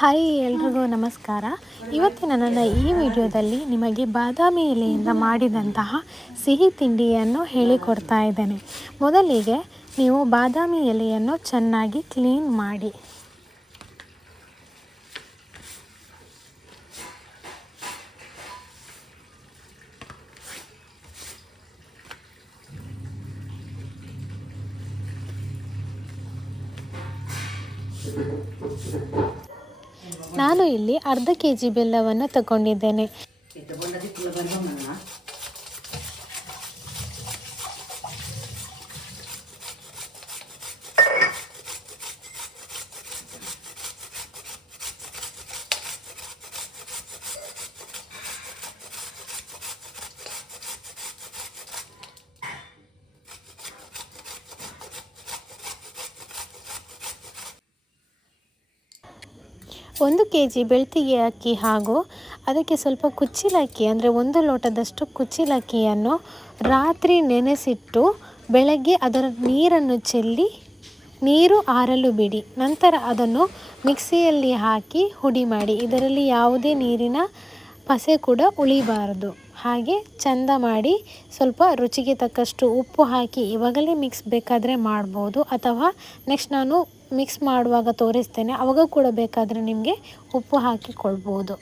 Hi ಎಲ್ರಿಗೂ ನಮಸ್ಕಾರ. ಇವತ್ತಿನ ನನ್ನ ಈ ವಿಡಿಯೋದಲ್ಲಿ ನಿಮಗೆ ಬಾದಾಮಿ ಎಲೆಯಿಂದ ಮಾಡಿದಂತಹ ಸಿಹಿ ತಿಂಡಿಯನ್ನು ಹೇಳಿಕೊಡ್ತಾ ಇದ್ದೇನೆ. ಮೊದಲಿಗೆ ನೀವು ಬಾದಾಮಿ ಎಲೆಯನ್ನು ಚೆನ್ನಾಗಿ ಕ್ಲೀನ್ ಮಾಡಿ. ನಾನು ಇಲ್ಲಿ ಅರ್ಧ ಕೆಜಿ ಬೆಲ್ಲವನ್ನು ತಗೊಂಡಿದ್ದೇನೆ. ಒಂದು ಕೆಜಿ ಬೆಳ್ತಿಗೆ ಅಕ್ಕಿ ಹಾಗೂ ಅದಕ್ಕೆ ಸ್ವಲ್ಪ ಕುಚ್ಚಿಲಕ್ಕಿ ಅಂದರೆ 1 ಲೋಟದಷ್ಟು ಕುಚ್ಚಿಲಕ್ಕಿಯನ್ನು ರಾತ್ರಿ ನೆನೆಸಿಟ್ಟು ಬೆಳಗ್ಗೆ ಅದರ ನೀರನ್ನು ಚೆಲ್ಲಿ ನೀರು ಆರಲು ಬಿಡಿ. ನಂತರ ಅದನ್ನು ಮಿಕ್ಸಿಯಲ್ಲಿ ಹಾಕಿ ಹುಡಿ ಮಾಡಿ. ಇದರಲ್ಲಿ ಯಾವುದೇ ನೀರಿನ ಪಸೆ ಕೂಡ ಉಳಿಬಾರದು. ಹಾಗೆ ಚಂದ ಮಾಡಿ ಸ್ವಲ್ಪ ರುಚಿಗೆ ತಕ್ಕಷ್ಟು ಉಪ್ಪು ಹಾಕಿ ಇವಾಗಲೇ ಮಿಕ್ಸ್ ಬೇಕಾದರೆ ಮಾಡ್ಬೋದು, ಅಥವಾ ನೆಕ್ಸ್ಟ್ ನಾನು ಮಿಕ್ಸ್ ಮಾಡುವಾಗ ತೋರಿಸ್ತೇನೆ, ಆವಾಗ ಕೂಡ ಬೇಕಾದರೆ ನಿಮಗೆ ಉಪ್ಪು ಹಾಕಿಕೊಳ್ಬೋದು.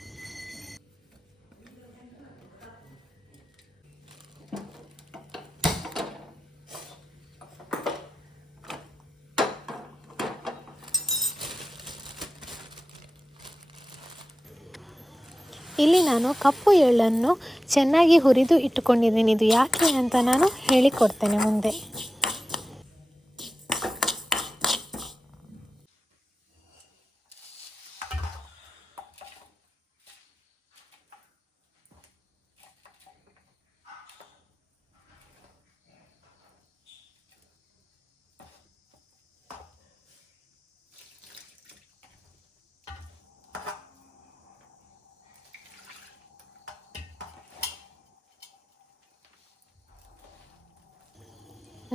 ಇಲ್ಲಿ ನಾನು ಕಪ್ಪು ಎಳ್ಳನ್ನು ಚೆನ್ನಾಗಿ ಹುರಿದು ಇಟ್ಟುಕೊಂಡಿದ್ದೀನಿ. ಇದು ಯಾಕೆ ಅಂತ ನಾನು ಹೇಳಿಕೊಡ್ತೇನೆ ಮುಂದೆ.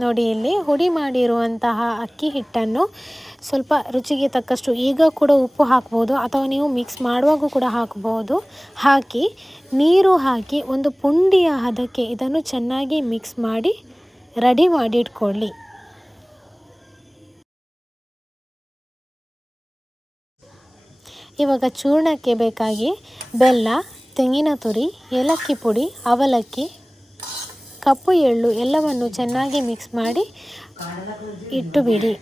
ನೋಡಿ, ಇಲ್ಲಿ ಹುಡಿ ಮಾಡಿರುವಂತಹ ಅಕ್ಕಿ ಹಿಟ್ಟನ್ನು ಸ್ವಲ್ಪ ರುಚಿಗೆ ತಕ್ಕಷ್ಟು ಈಗ ಕೂಡ ಉಪ್ಪು ಹಾಕ್ಬೋದು, ಅಥವಾ ನೀವು ಮಿಕ್ಸ್ ಮಾಡುವಾಗ ಕೂಡ ಹಾಕ್ಬೋದು. ಹಾಕಿ ನೀರು ಹಾಕಿ ಒಂದು ಪುಂಡಿಯ ಹದಕ್ಕೆ ಇದನ್ನು ಚೆನ್ನಾಗಿ ಮಿಕ್ಸ್ ಮಾಡಿ ರೆಡಿ ಮಾಡಿ ಇಟ್ಕೊಳ್ಳಿ. ಇವಾಗ ಚೂರ್ಣಕ್ಕೆ ಬೇಕಾಗಿ ಬೆಲ್ಲ, ತೆಂಗಿನ ತುರಿ, ಏಲಕ್ಕಿ ಪುಡಿ, ಅವಲಕ್ಕಿ, ಕಪ್ಪು ಎಳ್ಳು ಎಲ್ಲವನ್ನು ಚೆನ್ನಾಗಿ ಮಿಕ್ಸ್ ಮಾಡಿ ಇಟ್ಟು ಬಿಡಿ.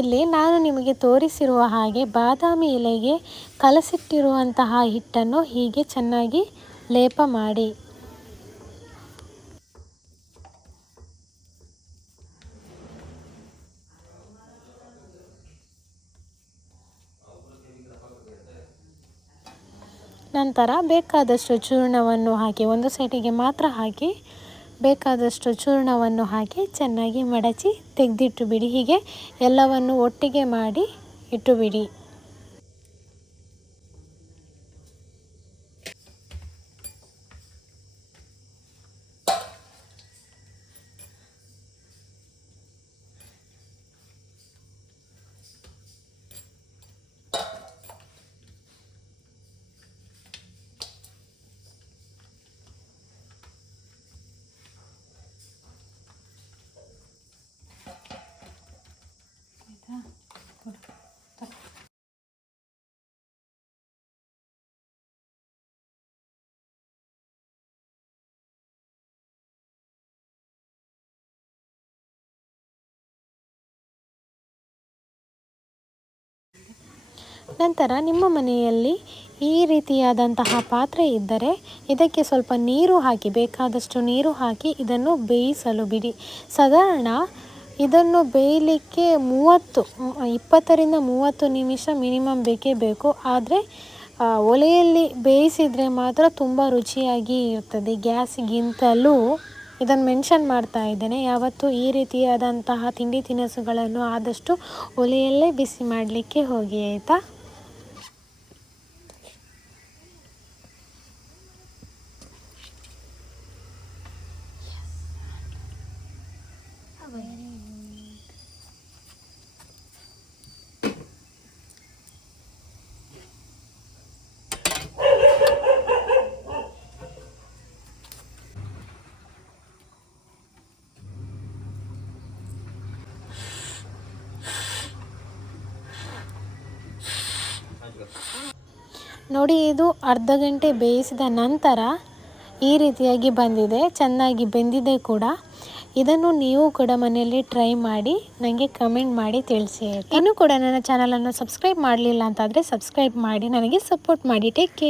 ಇಲ್ಲಿ ನಾನು ನಿಮಗೆ ತೋರಿಸಿರುವ ಹಾಗೆ ಬಾದಾಮಿ ಎಲೆಗೆ ಕಲಸಿಟ್ಟಿರುವಂತಹ ಹಿಟ್ಟನ್ನು ಹೀಗೆ ಚೆನ್ನಾಗಿ ಲೇಪ ಮಾಡಿ. ನಂತರ ಬೇಕಾದಷ್ಟು ಚೂರ್ಣವನ್ನು ಹಾಕಿ, ಒಂದು ಸೈಡಿಗೆ ಮಾತ್ರ ಹಾಕಿ ಬೇಕಾದಷ್ಟು ಚೂರ್ಣವನ್ನು ಹಾಕಿ ಚೆನ್ನಾಗಿ ಮಡಚಿ ತೆಗೆದಿಟ್ಟು ಬಿಡಿ. ಹೀಗೆ ಎಲ್ಲವನ್ನು ಒಟ್ಟಿಗೆ ಮಾಡಿ ಇಟ್ಟು ಬಿಡಿ. ನಂತರ ನಿಮ್ಮ ಮನೆಯಲ್ಲಿ ಈ ರೀತಿಯಾದಂತಹ ಪಾತ್ರೆ ಇದ್ದರೆ ಇದಕ್ಕೆ ಸ್ವಲ್ಪ ನೀರು ಹಾಕಿ, ಬೇಕಾದಷ್ಟು ನೀರು ಹಾಕಿ ಇದನ್ನು ಬೇಯಿಸಲು ಬಿಡಿ. ಸಾಧಾರಣ ಇದನ್ನು ಬೇಯಲಿಕ್ಕೆ 20ರಿಂದ 30 ನಿಮಿಷ ಮಿನಿಮಮ್ ಬೇಕೇ ಬೇಕು. ಆದರೆ ಒಲೆಯಲ್ಲಿ ಬೇಯಿಸಿದರೆ ಮಾತ್ರ ತುಂಬ ರುಚಿಯಾಗಿ ಇರ್ತದೆ. ಗ್ಯಾಸ್ಗಿಂತಲೂ ಇದನ್ನು ಮೆನ್ಷನ್ ಮಾಡ್ತಾ ಇದ್ದೇನೆ. ಯಾವತ್ತೂ ಈ ರೀತಿಯಾದಂತಹ ತಿಂಡಿ ತಿನಿಸುಗಳನ್ನು ಆದಷ್ಟು ಒಲೆಯಲ್ಲೇ ಬಿಸಿ ಮಾಡಲಿಕ್ಕೆ ಹೋಗಿ, ಆಯಿತಾ? ನೋಡಿ, ಇದು ಅರ್ಧ ಗಂಟೆ ಬೇಯಿಸಿದ ನಂತರ ಈ ರೀತಿಯಾಗಿ ಬಂದಿದೆ, ಚೆನ್ನಾಗಿ ಬೆಂದಿದೆ ಕೂಡ. ಇದನ್ನು ನೀವು ಕೂಡ ಮನೆಯಲ್ಲಿ ಟ್ರೈ ಮಾಡಿ ನನಗೆ ಕಮೆಂಟ್ ಮಾಡಿ ತಿಳಿಸಿ. ಇನ್ನೂ ಕೂಡ ನನ್ನ ಚಾನಲನ್ನು ಸಬ್ಸ್ಕ್ರೈಬ್ ಮಾಡಲಿಲ್ಲ ಅಂತಾದರೆ ಸಬ್ಸ್ಕ್ರೈಬ್ ಮಾಡಿ ನನಗೆ ಸಪೋರ್ಟ್ ಮಾಡಿ. Take care.